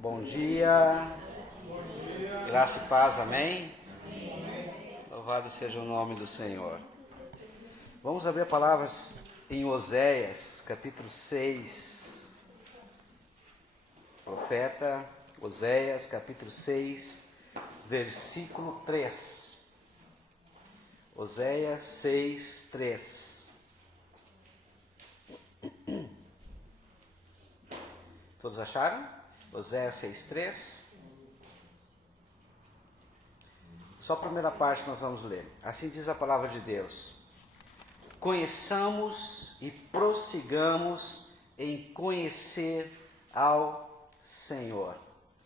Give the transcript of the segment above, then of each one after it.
Bom dia, graça e paz, amém? Louvado seja o nome do Senhor. Vamos abrir a palavra em Oséias, capítulo 6. Profeta Oséias, capítulo 6, versículo 3. Oséias 6, 3. Todos acharam? Oséias 6, 3. Só a primeira parte nós vamos ler. Assim diz a palavra de Deus: conheçamos e prossigamos em conhecer ao Senhor.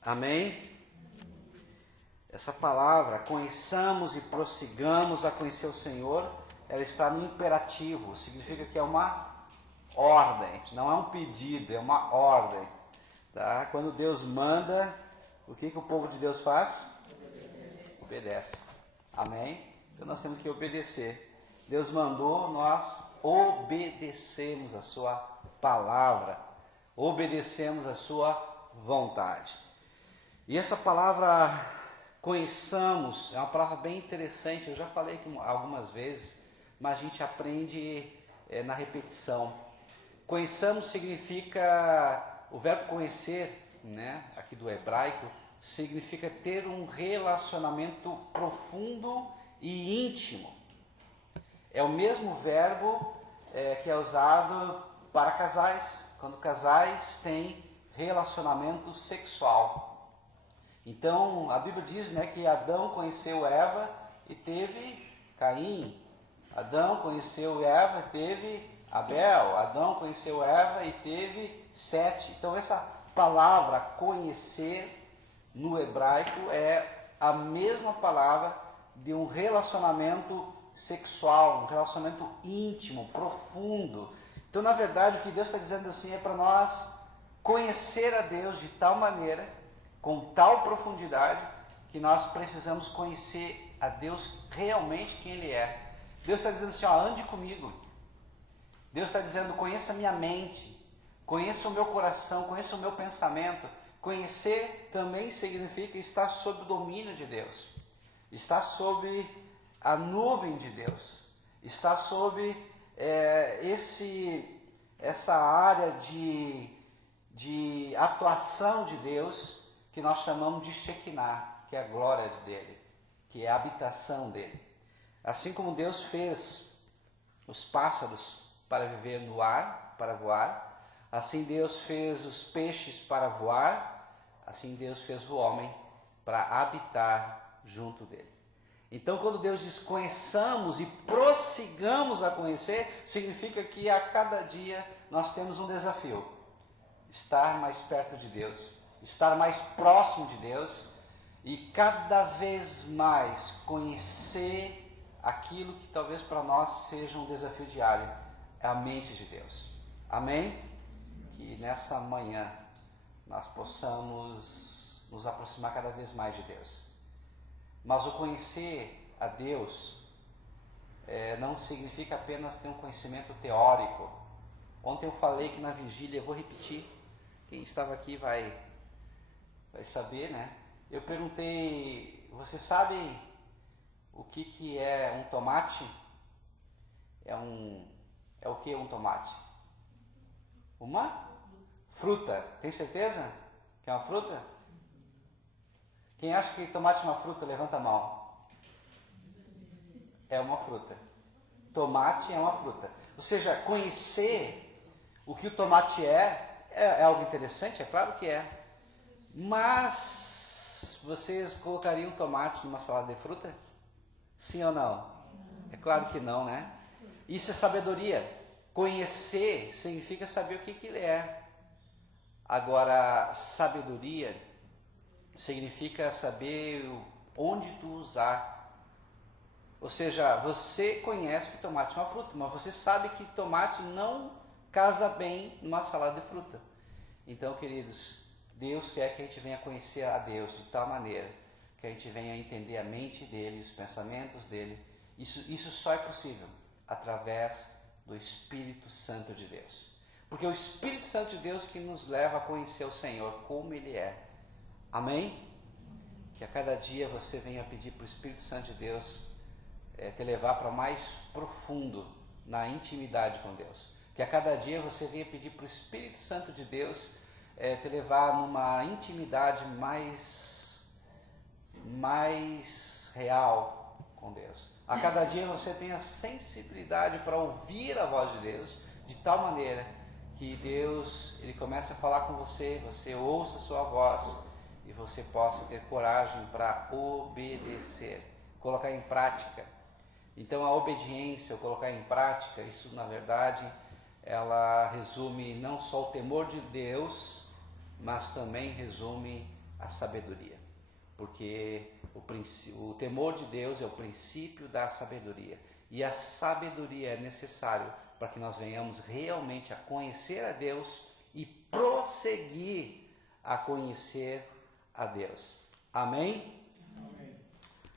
Amém? Essa palavra, conheçamos e prossigamos a conhecer o Senhor, ela está no imperativo, significa que é uma ordem, não é um pedido, é uma ordem. Tá? Quando Deus manda, o que o povo de Deus faz? Obedece. Amém? Então nós temos que obedecer. Deus mandou, nós obedecemos a sua palavra, obedecemos a sua vontade. E essa palavra conheçamos é uma palavra bem interessante. Eu já falei algumas vezes, mas a gente aprende na repetição. Conheçamos significa, o verbo conhecer, né, aqui do hebraico, significa ter um relacionamento profundo e íntimo. É o mesmo verbo que é usado para casais, quando casais têm relacionamento sexual. Então, a Bíblia diz, né, que Adão conheceu Eva e teve Caim. Adão conheceu Eva e teve Abel. Adão conheceu Eva e teve Sete. Então, essa palavra conhecer no hebraico é a mesma palavra de um relacionamento sexual, um relacionamento íntimo, profundo. Então, na verdade, o que Deus está dizendo assim é para nós conhecer a Deus de tal maneira, com tal profundidade, que nós precisamos conhecer a Deus realmente quem Ele é. Deus está dizendo assim, ó, ande comigo. Deus está dizendo, conheça a minha mente, conheça o meu coração, conheça o meu pensamento. Conhecer também significa estar sob o domínio de Deus, estar sob a nuvem de Deus, estar sob essa área de atuação de Deus, que nós chamamos de Shekinah, que é a glória dele, que é a habitação dele. Assim como Deus fez os pássaros para viver no ar, para voar, assim Deus fez os peixes para voar, assim Deus fez o homem para habitar junto dele. Então, quando Deus diz conheçamos e prossigamos a conhecer, significa que a cada dia nós temos um desafio: estar mais perto de Deus, estar mais próximo de Deus e cada vez mais conhecer aquilo que talvez para nós seja um desafio diário, é a mente de Deus. Amém? Que nessa manhã nós possamos nos aproximar cada vez mais de Deus. Mas o conhecer a Deus não significa apenas ter um conhecimento teórico. Ontem eu falei que na vigília, eu vou repetir, quem estava aqui vai saber, né? Eu perguntei, você sabe o que é um tomate? É o que um tomate? Uma fruta. Tem certeza que é uma fruta? Quem acha que tomate é uma fruta, levanta a mão. É uma fruta. Tomate é uma fruta. Ou seja, conhecer o que o tomate é algo interessante, é claro que é. Mas vocês colocariam tomate numa salada de fruta? Sim ou não? É claro que não, né? Isso é sabedoria. Conhecer significa saber o que ele é. Agora, sabedoria significa saber onde tu usar. Ou seja, você conhece que tomate é uma fruta, mas você sabe que tomate não casa bem numa salada de fruta. Então, queridos, Deus quer que a gente venha conhecer a Deus de tal maneira que a gente venha entender a mente dele, os pensamentos dele. Isso só é possível através do Espírito Santo de Deus. Porque é o Espírito Santo de Deus que nos leva a conhecer o Senhor como Ele é. Amém? Que a cada dia você venha pedir para o Espírito Santo de Deus te levar para mais profundo na intimidade com Deus. Que a cada dia você venha pedir para o Espírito Santo de Deus te levar numa intimidade mais real com Deus. A cada dia você tenha sensibilidade para ouvir a voz de Deus, de tal maneira que Deus ele comece a falar com você, você ouça a sua voz e você possa ter coragem para obedecer, colocar em prática. Então a obediência, o colocar em prática, isso na verdade ela resume não só o temor de Deus, mas também resume a sabedoria, porque o temor de Deus é o princípio da sabedoria, e a sabedoria é necessário para que nós venhamos realmente a conhecer a Deus e prosseguir a conhecer a Deus. Amém? Amém.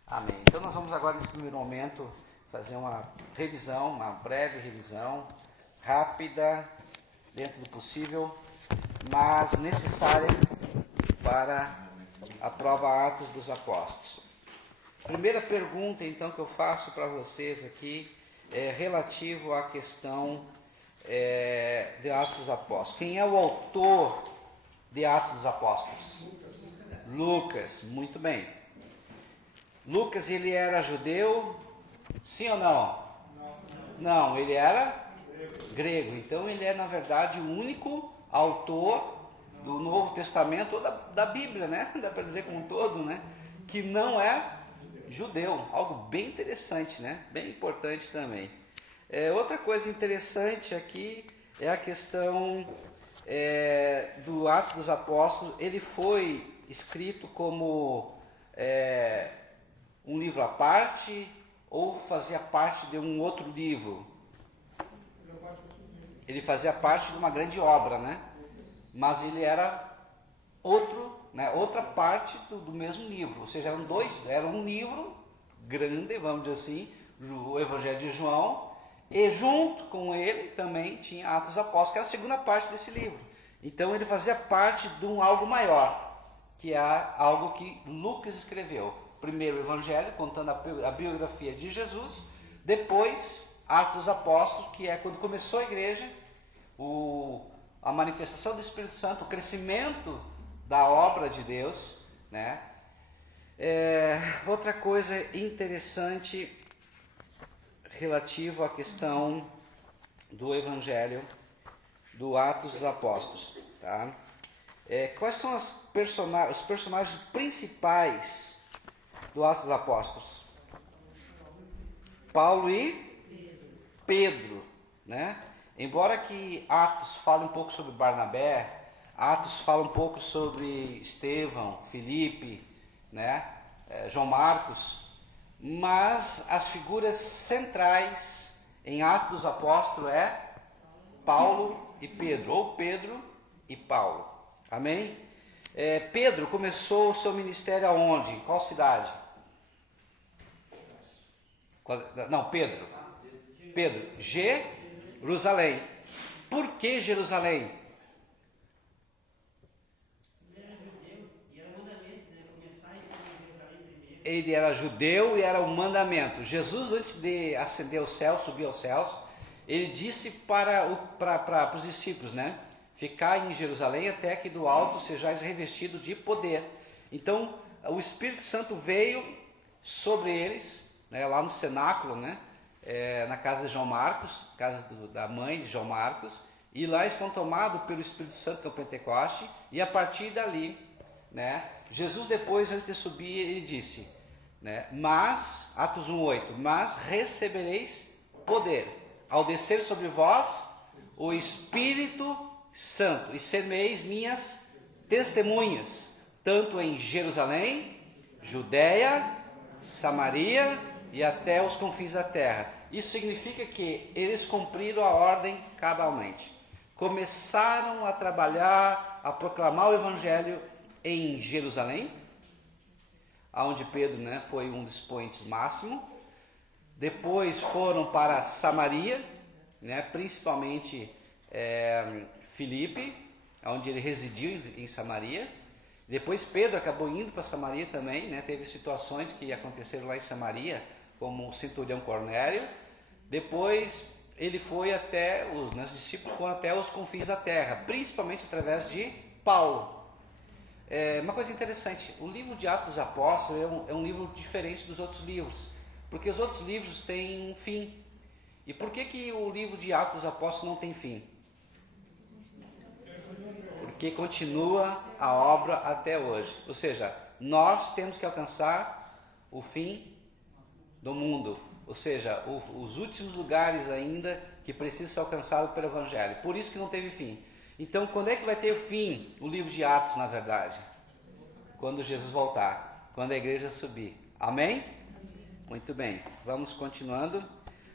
Amém. Então nós vamos agora nesse primeiro momento fazer uma revisão, uma breve revisão, rápida, dentro do possível, mas necessária para a prova Atos dos Apóstolos. Primeira pergunta então que eu faço para vocês aqui é relativo à questão de Atos dos Apóstolos. Quem é o autor de Atos dos Apóstolos? Lucas, muito bem. Lucas, ele era judeu, sim ou não? Não, ele era grego. Então ele é na verdade o único autor do Novo Testamento ou da Bíblia, né? Dá para dizer como um todo, né? Que não é judeu. Algo bem interessante, né? Bem importante também. Outra coisa interessante aqui é a questão do Atos dos Apóstolos. Ele foi escrito como um livro à parte ou fazia parte de um outro livro? Ele fazia parte de uma grande obra, né? Mas ele era outra parte do mesmo livro, ou seja, era um livro grande, vamos dizer assim, o Evangelho de João, e junto com ele também tinha Atos dos Apóstolos, que era a segunda parte desse livro. Então ele fazia parte de algo maior, que é algo que Lucas escreveu. Primeiro o Evangelho, contando a biografia de Jesus, depois Atos dos Apóstolos, que é quando começou a igreja, a manifestação do Espírito Santo, o crescimento da obra de Deus, né? Outra coisa interessante relativo à questão do Evangelho, do Atos dos Apóstolos, tá? Quais são os personagens principais do Atos dos Apóstolos? Paulo e Pedro, né? Embora que Atos fale um pouco sobre Barnabé, Atos fala um pouco sobre Estevão, Filipe, né? João Marcos, mas as figuras centrais em Atos dos Apóstolos é Paulo e Pedro, ou Pedro e Paulo. Amém? Pedro começou o seu ministério aonde? Em qual cidade? Pedro, Jerusalém. Por que Jerusalém? Ele era judeu e era o mandamento. Jesus, antes de ascender ao céu, subir aos céus, ele disse para os discípulos, né? Ficar em Jerusalém até que do alto sejais revestido de poder. Então, o Espírito Santo veio sobre eles, né, lá no cenáculo, né? Na casa de João Marcos, casa da mãe de João Marcos, e lá eles foram tomados pelo Espírito Santo, que é o Pentecoste, e a partir dali, né, Jesus depois, antes de subir, ele disse, né, mas, Atos 1:8, mas recebereis poder, ao descer sobre vós o Espírito Santo, e sereis minhas testemunhas, tanto em Jerusalém, Judeia, Samaria e até os confins da terra. Isso significa que eles cumpriram a ordem cabalmente. Começaram a trabalhar, a proclamar o Evangelho em Jerusalém, onde Pedro, né, foi um dos expoentes máximo. Depois foram para Samaria, né, principalmente Filipe, onde ele residiu em Samaria. Depois Pedro acabou indo para Samaria também, né? Teve situações que aconteceram lá em Samaria, como o centurião Cornélio. Depois ele foi os discípulos foram até os confins da terra, principalmente através de Paulo. Uma coisa interessante, o livro de Atos dos Apóstolos é um livro diferente dos outros livros, porque os outros livros têm um fim. E por que o livro de Atos dos Apóstolos não tem fim? Porque continua a obra até hoje. Ou seja, nós temos que alcançar o fim do mundo. Ou seja, os últimos lugares ainda que precisam ser alcançados pelo Evangelho. Por isso que não teve fim. Então, quando é que vai ter o fim, o livro de Atos, na verdade? Quando Jesus voltar. Quando a igreja subir. Amém? Muito bem. Vamos continuando.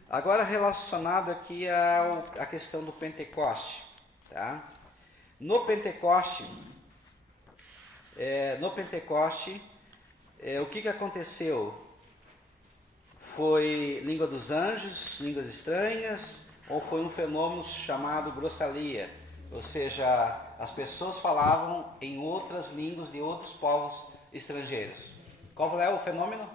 Agora, relacionado aqui à questão do Pentecoste. Tá? No Pentecoste, o que aconteceu? Foi língua dos anjos, línguas estranhas, ou foi um fenômeno chamado grossalia? Ou seja, as pessoas falavam em outras línguas de outros povos estrangeiros. Qual é o fenômeno?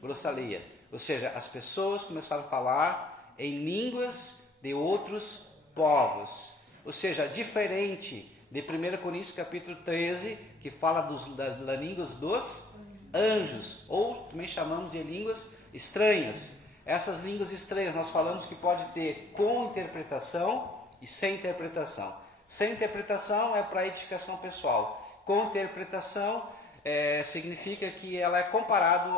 Grossalia. Ou seja, as pessoas começaram a falar em línguas de outros povos. Ou seja, diferente de 1 Coríntios capítulo 13, que fala das línguas dos anjos, ou também chamamos de línguas estranhas. Essas línguas estranhas nós falamos que pode ter com interpretação e sem interpretação. Sem interpretação é para edificação pessoal. Com interpretação significa que ela é comparado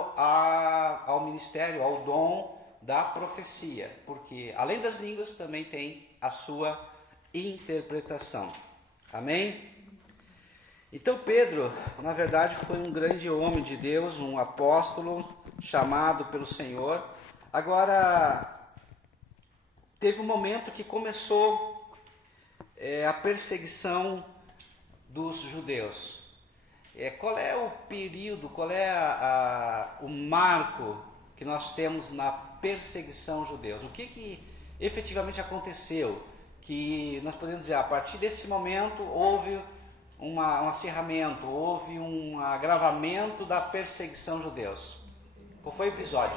ao ministério, ao dom da profecia, porque além das línguas também tem a sua interpretação. Amém? Então Pedro, na verdade, foi um grande homem de Deus, um apóstolo chamado pelo Senhor. Agora, teve um momento que começou a perseguição dos judeus. Qual é o período, qual é o marco que nós temos na perseguição aos judeus? O que efetivamente aconteceu? Que nós podemos dizer, a partir desse momento houve um acirramento, houve um agravamento da perseguição aos judeus. Qual foi o episódio?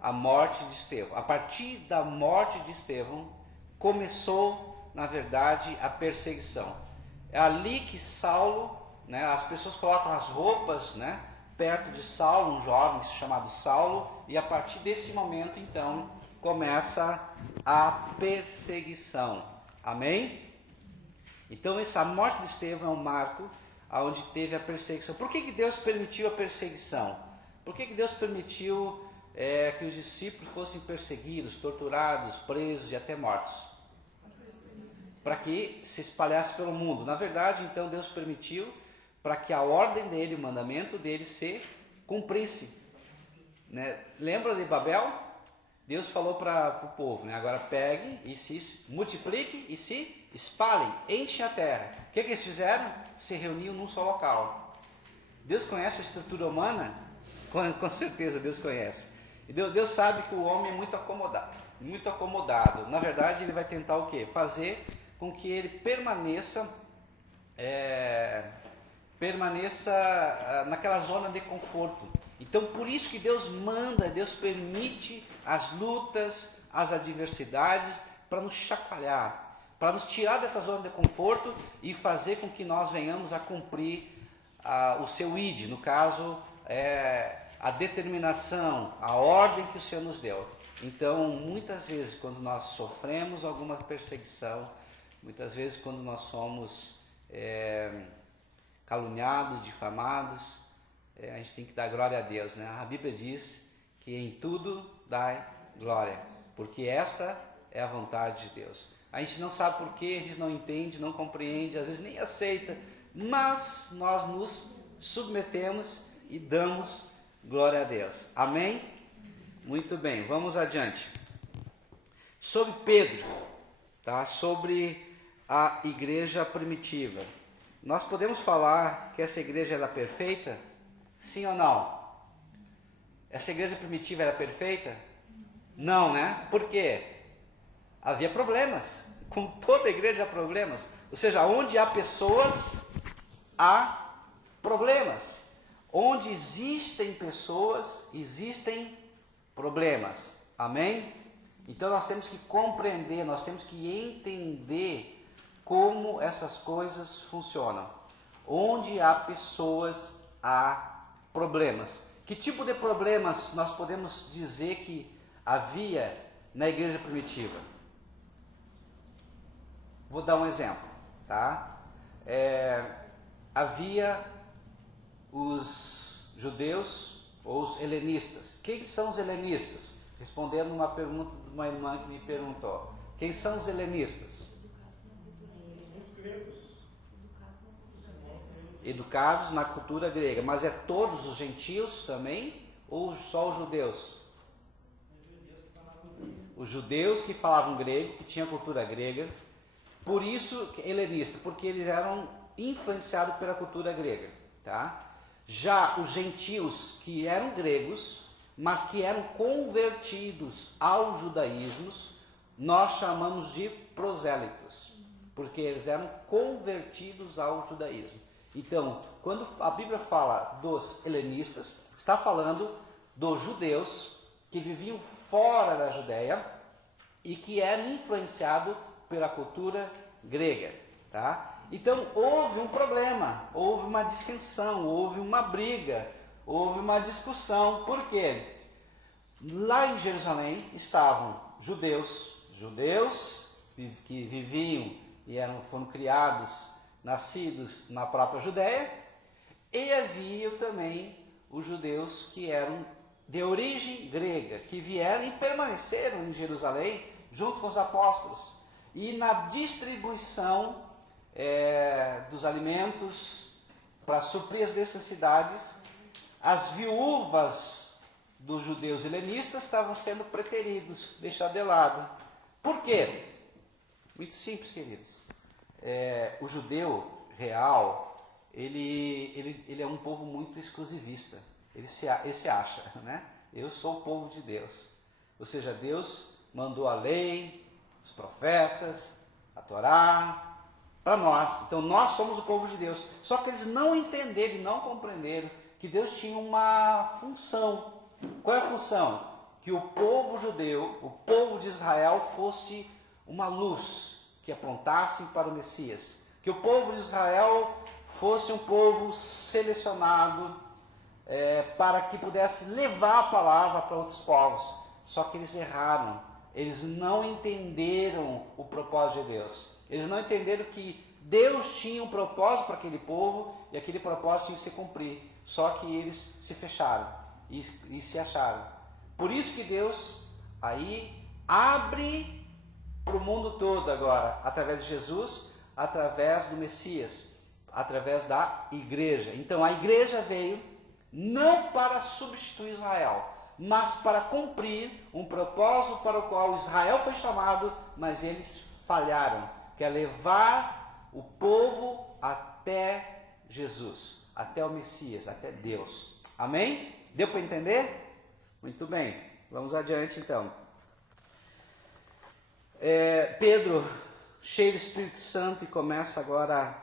A morte de Estevão. A partir da morte de Estevão começou, na verdade, a perseguição. É ali que Saulo, né, as pessoas colocam as roupas, né, perto de Saulo, um jovem chamado Saulo, e a partir desse momento, então, começa a perseguição. Amém? Então, essa morte de Estevão é um marco onde teve a perseguição. Por que Deus permitiu a perseguição? Por que Deus permitiu que os discípulos fossem perseguidos, torturados, presos e até mortos? Para que se espalhasse pelo mundo. Na verdade, então, Deus permitiu para que a ordem dele, o mandamento dele se cumprisse. Né? Lembra de Babel? Deus falou para o povo, né? Agora peguem e se multipliquem e se espalhem, enchem a terra. O que eles fizeram? Se reuniam num só local. Deus conhece a estrutura humana? Com certeza Deus conhece. E Deus sabe que o homem é muito acomodado. Muito acomodado. Na verdade, ele vai tentar o quê? Fazer com que ele permaneça naquela zona de conforto. Então, por isso que Deus manda, Deus permite as lutas, as adversidades, para nos chacoalhar, para nos tirar dessa zona de conforto e fazer com que nós venhamos a cumprir o seu ID, no caso, a determinação, a ordem que o Senhor nos deu. Então, muitas vezes, quando nós sofremos alguma perseguição, muitas vezes, quando nós somos caluniados, difamados, a gente tem que dar glória a Deus, né? A Bíblia diz que em tudo dai glória, porque esta é a vontade de Deus. A gente não sabe porquê, a gente não entende, não compreende, às vezes nem aceita, mas nós nos submetemos e damos glória a Deus. Amém? Muito bem, vamos adiante. Sobre Pedro, tá? Sobre a igreja primitiva. Nós podemos falar que essa igreja era perfeita? Sim ou não? Essa igreja primitiva era perfeita? Não, né? Por quê? Havia problemas. Com toda igreja há problemas. Ou seja, onde há pessoas, há problemas. Onde existem pessoas, existem problemas. Amém? Então nós temos que compreender, nós temos que entender como essas coisas funcionam. Onde há pessoas, há problemas. Que tipo de problemas nós podemos dizer que havia na igreja primitiva? Vou dar um exemplo, tá? Havia os judeus ou os helenistas. Quem são os helenistas? Respondendo uma pergunta de uma irmã que me perguntou. Quem são os helenistas? Educados na cultura grega. Mas é todos os gentios também? Ou só os judeus? Os judeus que falavam grego, que tinham cultura grega. Por isso, helenista, porque eles eram influenciados pela cultura grega. Tá? Já os gentios que eram gregos, mas que eram convertidos ao judaísmo, nós chamamos de prosélitos, porque eles eram convertidos ao judaísmo. Então, quando a Bíblia fala dos helenistas, está falando dos judeus que viviam fora da Judéia e que eram influenciados pela cultura grega. Tá? Então, houve um problema, houve uma dissensão, houve uma briga, houve uma discussão. Por quê? Lá em Jerusalém estavam judeus que viviam e foram criados, nascidos na própria Judéia, e havia também os judeus que eram de origem grega, que vieram e permaneceram em Jerusalém junto com os apóstolos. E na distribuição dos alimentos para suprir as necessidades, as viúvas dos judeus helenistas estavam sendo preteridos, deixados de lado. Por quê? Muito simples, queridos. O judeu real, ele é um povo muito exclusivista. Ele se acha, né? Eu sou o povo de Deus. Ou seja, Deus mandou a lei, os profetas, a Torá, para nós. Então nós somos o povo de Deus. Só que eles não entenderam e não compreenderam que Deus tinha uma função. Qual é a função? Que o povo judeu, o povo de Israel, fosse uma luz que apontasse para o Messias. Que o povo de Israel fosse um povo selecionado para que pudesse levar a palavra para outros povos. Só que eles erraram. Eles não entenderam o propósito de Deus. Eles não entenderam que Deus tinha um propósito para aquele povo e aquele propósito tinha que se cumprir. Só que eles se fecharam e se acharam. Por isso que Deus aí abre para o mundo todo agora, através de Jesus, através do Messias, através da igreja. Então a igreja veio não para substituir Israel, mas para cumprir um propósito para o qual Israel foi chamado, mas eles falharam, que é levar o povo até Jesus, até o Messias, até Deus. Amém? Deu para entender? Muito bem, vamos adiante então. Pedro, cheio do Espírito Santo, e começa agora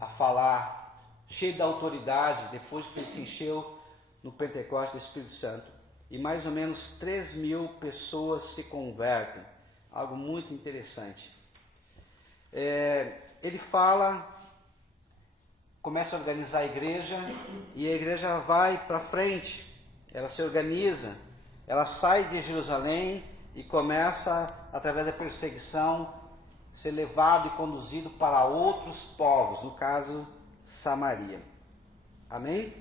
a falar, cheio da autoridade, depois que ele se encheu no Pentecostes do Espírito Santo. E mais ou menos 3.000 pessoas se convertem. Algo muito interessante. Ele fala, começa a organizar a igreja, e a igreja vai para frente, ela se organiza, ela sai de Jerusalém e começa, através da perseguição, ser levado e conduzido para outros povos, no caso, Samaria. Amém?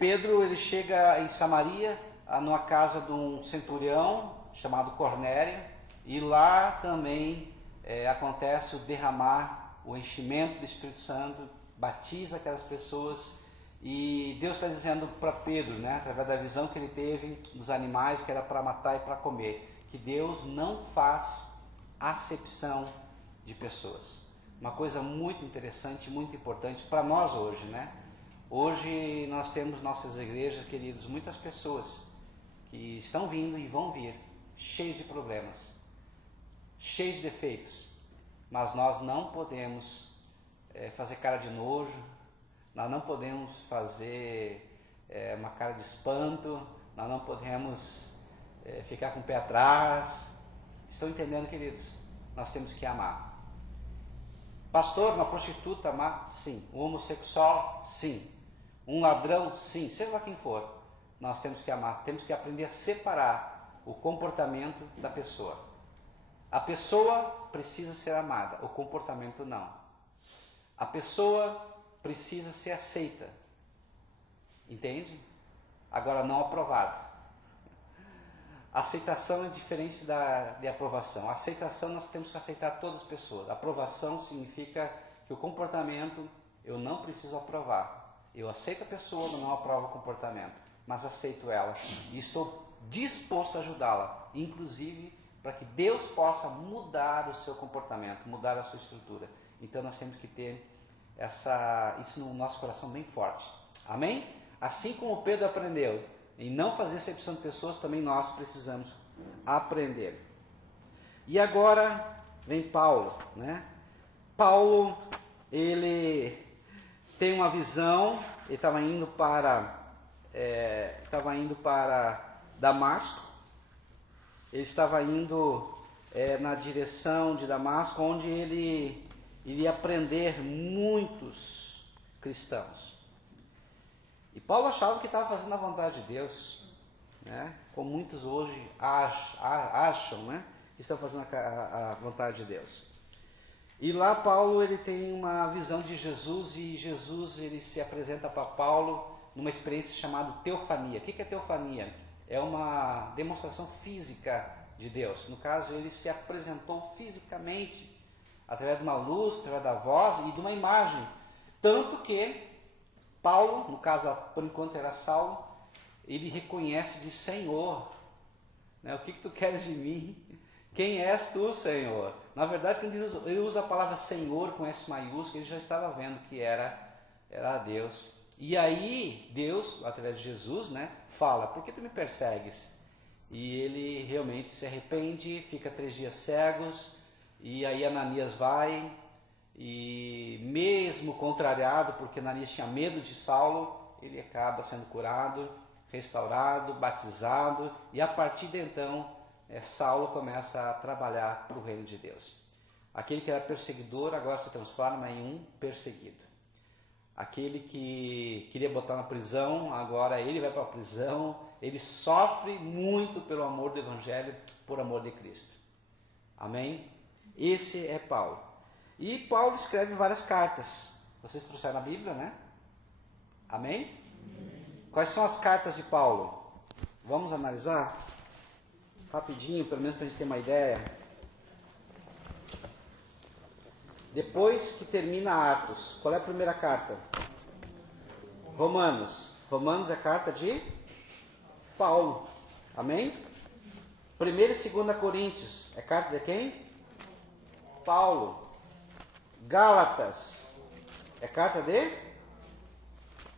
Pedro, ele chega em Samaria, numa casa de um centurião chamado Cornélio, e lá também acontece o derramar, o enchimento do Espírito Santo, batiza aquelas pessoas, e Deus está dizendo para Pedro, né, através da visão que ele teve dos animais, que era para matar e para comer, que Deus não faz acepção de pessoas. Uma coisa muito interessante, muito importante para nós hoje, né? Hoje nós temos nossas igrejas, queridos, muitas pessoas que estão vindo e vão vir, cheios de problemas, cheios de defeitos, mas nós não podemos fazer cara de nojo, nós não podemos fazer uma cara de espanto, nós não podemos ficar com o pé atrás. Estão entendendo, queridos? Nós temos que amar. Pastor, uma prostituta amar? Sim. Um homossexual? Sim. Um ladrão? Sim. Seja lá quem for, nós temos que amar, temos que aprender a separar o comportamento da pessoa. A pessoa precisa ser amada, o comportamento não. A pessoa precisa ser aceita, entende? Agora não aprovado. A aceitação é diferente de aprovação. A aceitação, nós temos que aceitar todas as pessoas. A aprovação significa que o comportamento eu não preciso aprovar. Eu aceito a pessoa, mas não aprovo o comportamento, mas aceito ela e estou disposto a ajudá-la, inclusive para que Deus possa mudar o seu comportamento, mudar a sua estrutura. Então nós temos que ter isso no nosso coração bem forte. Amém? Assim como Pedro aprendeu em não fazer acepção de pessoas, também nós precisamos aprender. E agora vem Paulo, né? Paulo, ele tem uma visão, ele estava indo para Damasco, ele estava indo na direção de Damasco, onde ele iria prender muitos cristãos. E Paulo achava que estava fazendo a vontade de Deus, né? Como muitos hoje acham, né? Que estão fazendo a vontade de Deus. E lá Paulo ele tem uma visão de Jesus, e Jesus ele se apresenta para Paulo numa experiência chamada teofania. O que é teofania? É uma demonstração física de Deus. No caso, ele se apresentou fisicamente através de uma luz, através da voz e de uma imagem. Tanto que Paulo, no caso, por enquanto era Saulo, ele reconhece de Senhor, né? O que tu queres de mim? Quem és tu, Senhor? Na verdade, quando ele usa a palavra Senhor com S maiúsculo, ele já estava vendo que era Deus. E aí, Deus, através de Jesus, né, fala, por que tu me persegues? E ele realmente se arrepende, fica 3 dias cegos, e aí Ananias vai, e mesmo contrariado, porque Ananias tinha medo de Saulo, ele acaba sendo curado, restaurado, batizado, e a partir de então, Saulo começa a trabalhar para o reino de Deus. Aquele que era perseguidor agora se transforma em um perseguido. Aquele que queria botar na prisão, agora ele vai para a prisão, ele sofre muito pelo amor do Evangelho, por amor de Cristo. Amém? Esse é Paulo. E Paulo escreve várias cartas. Vocês trouxeram a Bíblia, né? Amém? Quais são as cartas de Paulo? Vamos analisar? Rapidinho, pelo menos para a gente ter uma ideia. Depois que termina Atos, qual é a primeira carta? Romanos. Romanos é a carta de Paulo. Amém? 1ª e 2ª Coríntios é carta de quem? Paulo. Gálatas é carta de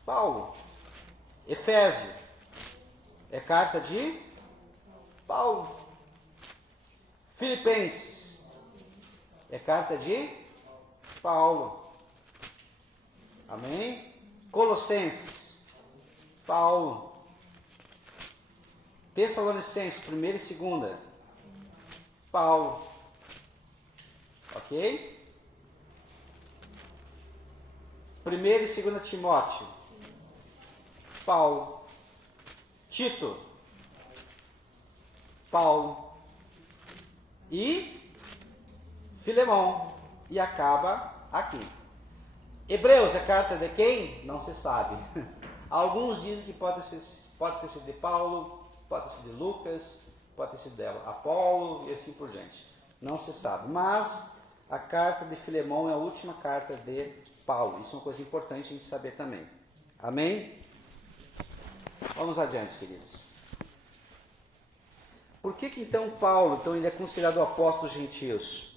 Paulo. Efésio é carta de Paulo. Filipenses é carta de Paulo. Amém? Colossenses, Paulo. Tessalonicenses, 1ª e 2ª, Paulo. Ok? 1ª e 2ª Timóteo, Paulo. Tito, Paulo. E Filemão. E acaba aqui. Hebreus é carta de quem? Não se sabe. Alguns dizem que pode ter sido de Paulo, pode ter sido de Lucas, pode ter sido de Apolo e assim por diante. Não se sabe. Mas a carta de Filemão é a última carta de Paulo. Isso é uma coisa importante a gente saber também. Amém? Vamos adiante, queridos. Por que então Paulo, então, ele é considerado o apóstolo dos gentios?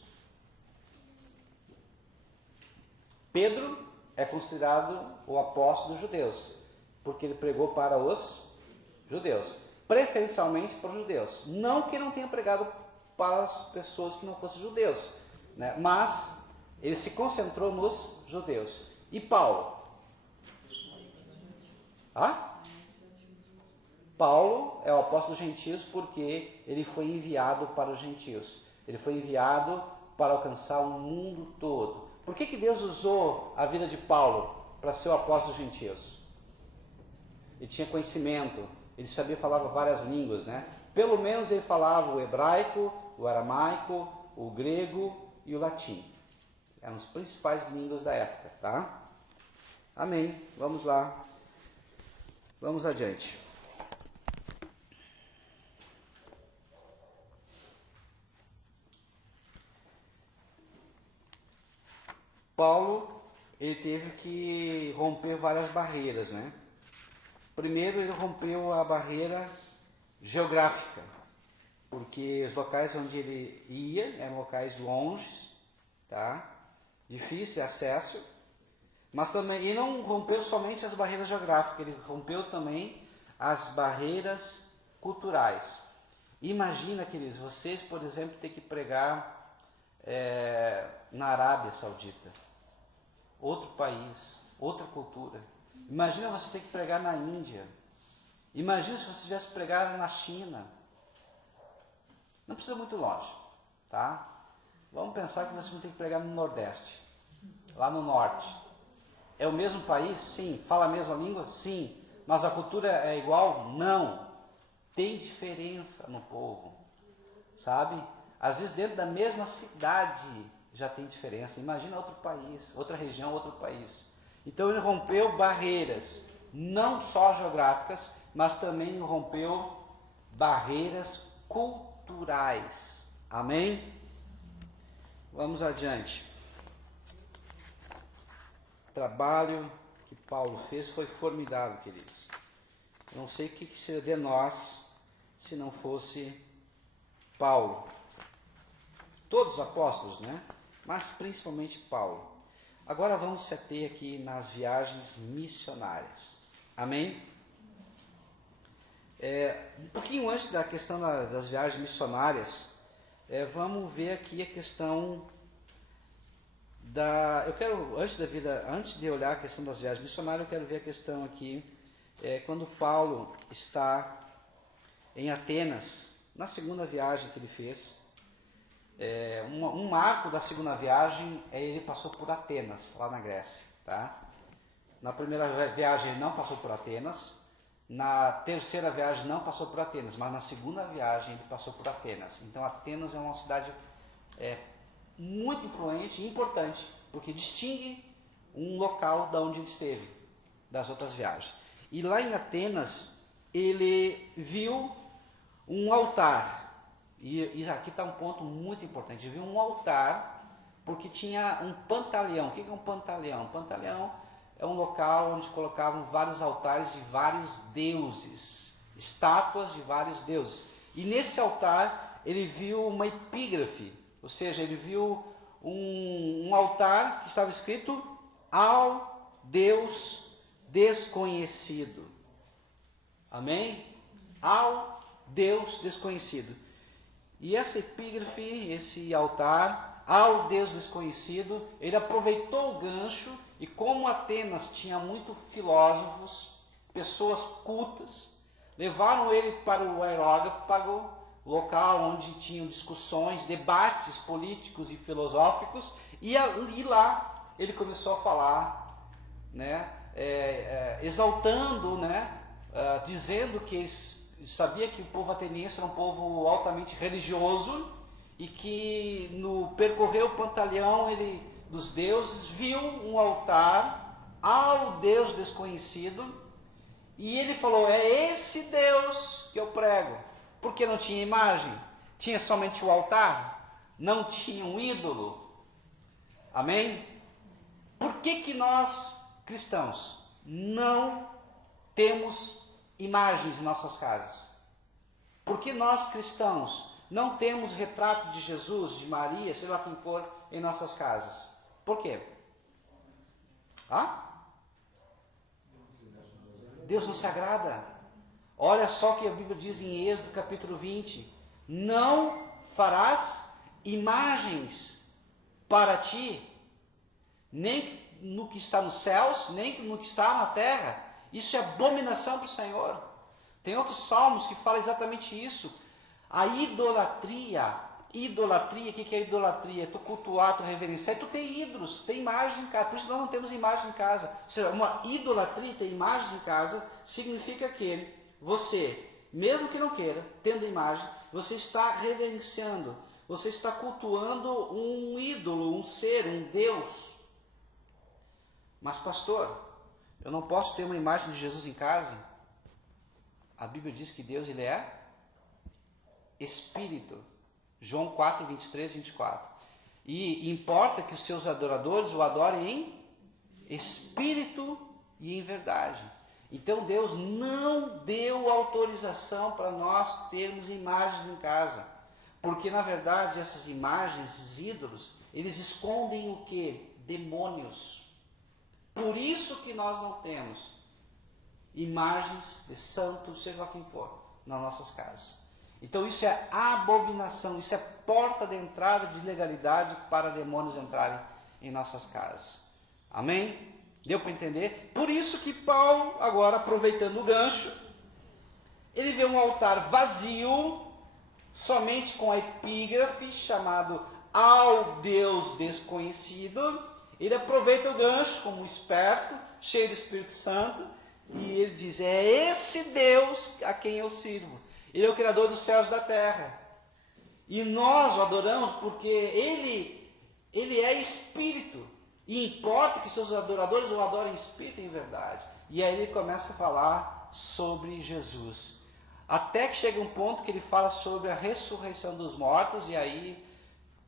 Pedro é considerado o apóstolo dos judeus, porque ele pregou para os judeus. preferencialmente para os judeus. Não que ele não tenha pregado para as pessoas que não fossem judeus, né? Mas ele se concentrou nos judeus. E Paulo? Paulo é o apóstolo dos gentios porque ele foi enviado para os gentios. Ele foi enviado para alcançar o mundo todo. Por que Deus usou a vida de Paulo para ser o apóstolo dos gentios? Ele tinha conhecimento, ele sabia falar várias línguas, né? Pelo menos ele falava o hebraico, o aramaico, o grego e o latim. Eram as principais línguas da época, tá? Amém. Vamos lá. Vamos adiante. Paulo, ele teve que romper várias barreiras, né? Primeiro, ele rompeu a barreira geográfica, porque os locais onde ele ia eram locais longes, tá? Difícil de acesso, mas também ele não rompeu somente as barreiras geográficas, ele rompeu também as barreiras culturais. Imagina, queridos, vocês, por exemplo, ter que pregar na Arábia Saudita, outro país, outra cultura. Imagina você ter que pregar na Índia. Imagina se você tivesse que pregar na China. Não precisa muito longe, tá? Vamos pensar que você vai ter que pregar no Nordeste, lá no Norte. É o mesmo país? Sim. Fala a mesma língua? Sim. Mas a cultura é igual? Não. Tem diferença no povo, sabe? Às vezes dentro da mesma cidade já tem diferença. Imagina outro país, outra região, outro país. Então ele rompeu barreiras, não só geográficas, mas também rompeu barreiras culturais. Amém? Vamos adiante. O trabalho que Paulo fez foi formidável, queridos. Eu não sei o que seria de nós se não fosse Paulo. Todos os apóstolos, né? Mas principalmente Paulo. Agora vamos se ater aqui nas viagens missionárias. Amém? Um pouquinho antes da questão das viagens missionárias, vamos ver aqui a questão da... Eu quero, antes de olhar a questão das viagens missionárias, eu quero ver a questão aqui, quando Paulo está em Atenas, na segunda viagem que ele fez. Um marco da segunda viagem ele passou por Atenas, lá na Grécia, tá? Na primeira viagem ele não passou por Atenas, na terceira viagem não passou por Atenas, mas na segunda viagem ele passou por Atenas. Então Atenas é uma cidade muito influente e importante, porque distingue um local da onde ele esteve, das outras viagens. E lá em Atenas ele viu um altar. E aqui está um ponto muito importante. Eu vi um altar, porque tinha um pantaleão. O que é um pantaleão? Um pantaleão é um local onde colocavam vários altares de vários deuses, estátuas de vários deuses. E nesse altar ele viu uma epígrafe, ou seja, ele viu um altar que estava escrito ao Deus desconhecido. Amém? Ao Deus desconhecido. E essa epígrafe, esse altar, ao Deus desconhecido, ele aproveitou o gancho e como Atenas tinha muitos filósofos, pessoas cultas, levaram ele para o Areópago, local onde tinham discussões, debates políticos e filosóficos, e lá ele começou a falar, né, exaltando, né, dizendo que eles sabia que o povo ateniense era um povo altamente religioso e que no percorrer o pantaleão dos deuses viu um altar ao Deus desconhecido e ele falou, é esse Deus que eu prego, porque não tinha imagem, tinha somente o altar, não tinha um ídolo. Amém? Por que nós cristãos não temos imagens em nossas casas? Por que nós cristãos não temos retrato de Jesus, de Maria, sei lá quem for, em nossas casas? Por quê? Deus não se agrada. Olha só o que a Bíblia diz em Êxodo capítulo 20. Não farás imagens para ti, nem no que está nos céus, nem no que está na terra. Isso é abominação para o Senhor. Tem outros salmos que falam exatamente isso. A idolatria, o que é idolatria? É tu cultuar, tu reverenciar, tu tem ídolos, tu tem imagens em casa, por isso nós não temos imagens em casa. Ou seja, uma idolatria, ter imagens em casa, significa que você, mesmo que não queira, tendo imagem, você está reverenciando, você está cultuando um ídolo, um ser, um Deus. Mas pastor, eu não posso ter uma imagem de Jesus em casa? A Bíblia diz que Deus, ele é Espírito. João 4, 23, 24. E importa que os seus adoradores o adorem em Espírito e em verdade. Então Deus não deu autorização para nós termos imagens em casa. Porque na verdade essas imagens, esses ídolos, eles escondem o que? Demônios. Por isso que nós não temos imagens de santo, seja lá quem for, nas nossas casas. Então isso é abominação, isso é porta de entrada de legalidade para demônios entrarem em nossas casas. Amém? Deu para entender? Por isso que Paulo, agora aproveitando o gancho, ele vê um altar vazio, somente com a epígrafe chamado ao Deus desconhecido. Ele aproveita o gancho como um esperto, cheio do Espírito Santo, e ele diz, é esse Deus a quem eu sirvo. Ele é o Criador dos céus e da terra. E nós o adoramos porque Ele é Espírito. E importa que seus adoradores o adorem em Espírito e em verdade. E aí ele começa a falar sobre Jesus. Até que chega um ponto que ele fala sobre a ressurreição dos mortos, e aí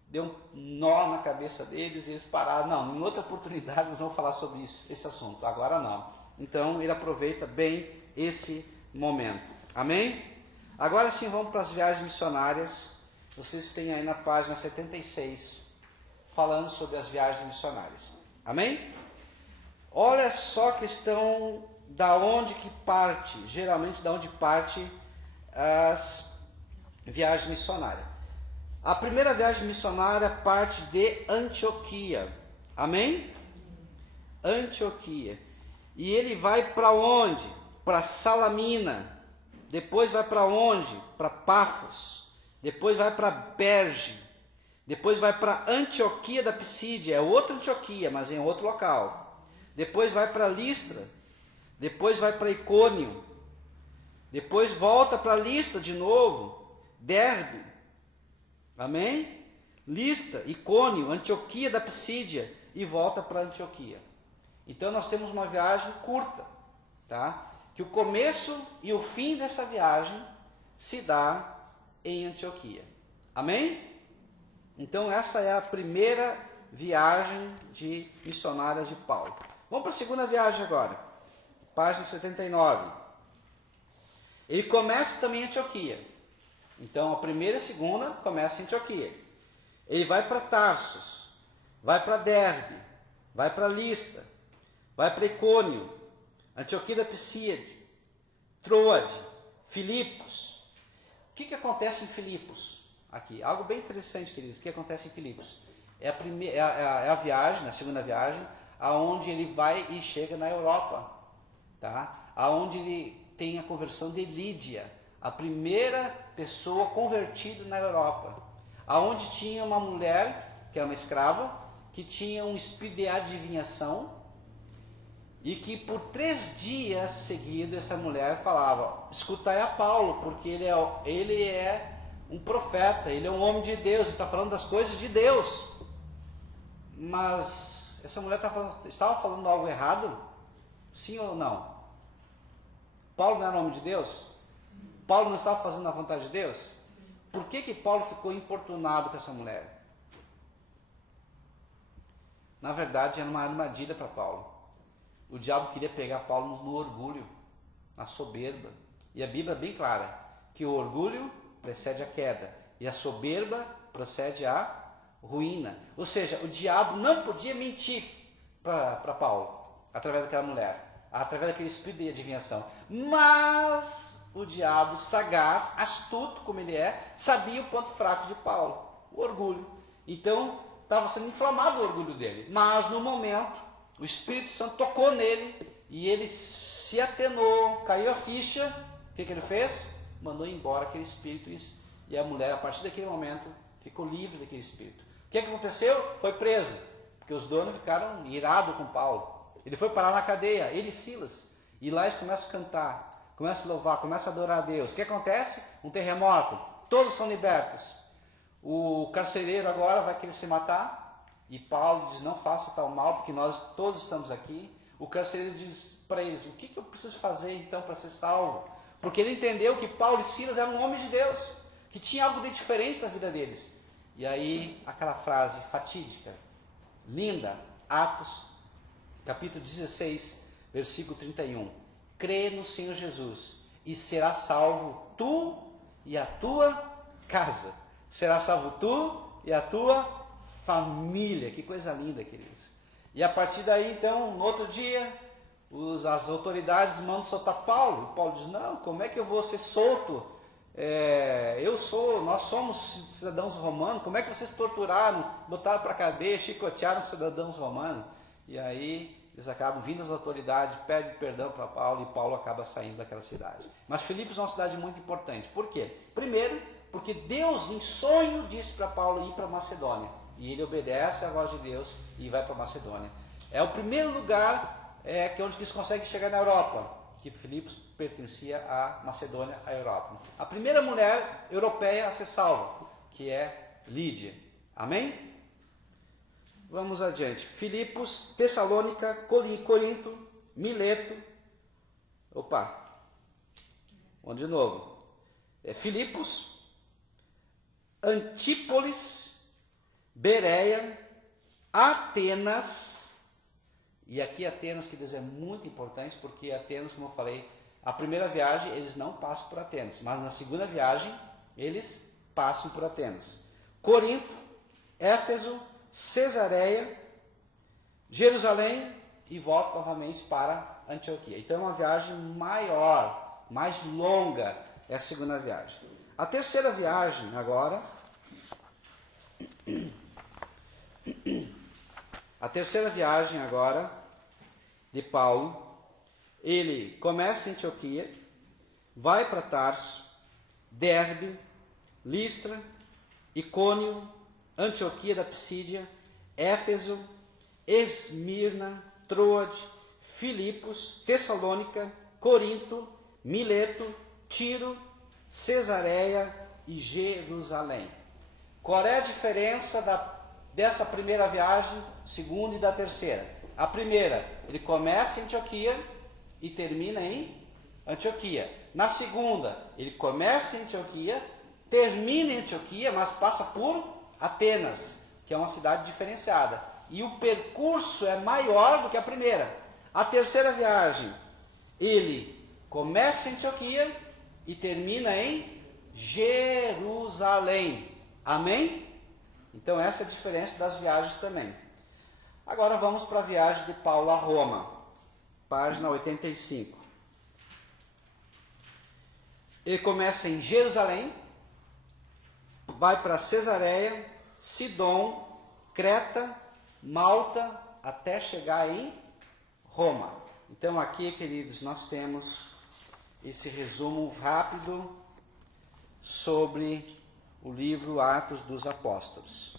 deu um nó na cabeça deles e eles pararam. Não, em outra oportunidade nós vamos falar sobre isso, esse assunto. Agora não. Então ele aproveita bem esse momento. Amém? Agora sim, vamos para as viagens missionárias. Vocês têm aí na página 76, falando sobre as viagens missionárias. Amém? Olha só a questão da onde que parte, geralmente da onde parte as viagens missionárias. A primeira viagem missionária parte de Antioquia. Amém? Antioquia. E ele vai para onde? Para Salamina. Depois vai para onde? Para Pafos. Depois vai para Perge. Depois vai para Antioquia da Pisídia. É outra Antioquia, mas em outro local. Depois vai para Listra. Depois vai para Icônio. Depois volta para Listra de novo. Derbe. Amém? Listra, Icônio, Antioquia da Pisídia. E volta para Antioquia. Então nós temos uma viagem curta, tá? Que o começo e o fim dessa viagem se dá em Antioquia. Amém? Então essa é a primeira viagem de missionária de Paulo. Vamos para a segunda viagem agora. Página 79. Ele começa também em Antioquia. Então a primeira e a segunda começa em Antioquia. Ele vai para Tarsus, vai para Derbe, vai para Listra, vai para Icônio, Antioquia da Pisídia, Troade, Filipos. O que acontece em Filipos? Aqui, algo bem interessante, queridos. O que acontece em Filipos? É a viagem, a segunda viagem, aonde ele vai e chega na Europa, tá? Aonde ele tem a conversão de Lídia, a primeira pessoa convertida na Europa, aonde tinha uma mulher, que era uma escrava, que tinha um espírito de adivinhação, e que por 3 dias seguidos essa mulher falava, escutai a Paulo, porque ele é um profeta, ele é um homem de Deus, ele está falando das coisas de Deus. Mas essa mulher estava falando algo errado? Sim ou não? Paulo não era homem de Deus? Paulo não estava fazendo a vontade de Deus? Por que Paulo ficou importunado com essa mulher? Na verdade era uma armadilha para Paulo. O diabo queria pegar Paulo no orgulho, na soberba. E a Bíblia é bem clara, que o orgulho precede a queda, e a soberba procede a ruína. Ou seja, o diabo não podia mentir para Paulo, através daquela mulher, através daquele espírito de adivinhação. Mas o diabo, sagaz, astuto como ele é, sabia o ponto fraco de Paulo, o orgulho. Então, estava sendo inflamado o orgulho dele. Mas, no momento, o Espírito Santo tocou nele e ele se atenou, caiu a ficha. O que ele fez? Mandou embora aquele espírito e a mulher, a partir daquele momento, ficou livre daquele espírito. O que aconteceu? Foi preso, porque os donos ficaram irados com Paulo. Ele foi parar na cadeia, ele e Silas. E lá eles começam a cantar, começam a louvar, começam a adorar a Deus. O que acontece? Um terremoto, todos são libertos. O carcereiro agora vai querer se matar, e Paulo diz, não faça tal mal, porque nós todos estamos aqui. O carcereiro diz para eles, o que eu preciso fazer então para ser salvo? Porque ele entendeu que Paulo e Silas eram homens de Deus, que tinha algo de diferente na vida deles. E aí, aquela frase fatídica, linda, Atos, capítulo 16, versículo 31. Crê no Senhor Jesus e será salvo tu e a tua casa. Será salvo tu e a tua família. Que coisa linda, queridos. E a partir daí, então, no outro dia, as autoridades mandam soltar Paulo. Paulo diz, não, como é que eu vou ser solto? Nós somos cidadãos romanos, como é que vocês torturaram, botaram para a cadeia, chicotearam cidadãos romanos? E aí eles acabam vindo as autoridades, pedem perdão para Paulo e Paulo acaba saindo daquela cidade. Mas Filipos é uma cidade muito importante. Por quê? Primeiro, porque Deus em sonho disse para Paulo ir para Macedônia. E ele obedece à voz de Deus e vai para Macedônia. É o primeiro lugar que é onde eles conseguem chegar na Europa, que Filipos pertencia à Macedônia, à Europa. A primeira mulher europeia a ser salva, que é Lídia. Amém? Vamos adiante. Filipos, Tessalônica, Corinto, Mileto. Vamos de novo. Filipos, Antípolis, Bereia, Atenas. E aqui Atenas, que diz, é muito importante, porque Atenas, como eu falei, a primeira viagem eles não passam por Atenas, mas na segunda viagem eles passam por Atenas. Corinto, Éfeso, Cesareia, Jerusalém e volta novamente para Antioquia. Então é uma viagem maior, mais longa, é a segunda viagem. A terceira viagem agora, de Paulo, ele começa em Antioquia, vai para Tarso, Derbe, Listra, Icônio, Antioquia da Psídia, Éfeso, Esmirna, Troade, Filipos, Tessalônica, Corinto, Mileto, Tiro, Cesareia e Jerusalém. Qual é a diferença dessa primeira viagem, segunda e da terceira? A primeira, ele começa em Antioquia e termina em Antioquia. Na segunda, ele começa em Antioquia, termina em Antioquia, mas passa por Atenas, que é uma cidade diferenciada. E o percurso é maior do que a primeira. A terceira viagem, ele começa em Antioquia e termina em Jerusalém. Amém? Então essa é a diferença das viagens também. Agora vamos para a viagem de Paulo a Roma, página 85. Ele começa em Jerusalém, vai para Cesareia, Sidom, Creta, Malta, até chegar em Roma. Então aqui, queridos, nós temos esse resumo rápido sobre o livro Atos dos Apóstolos.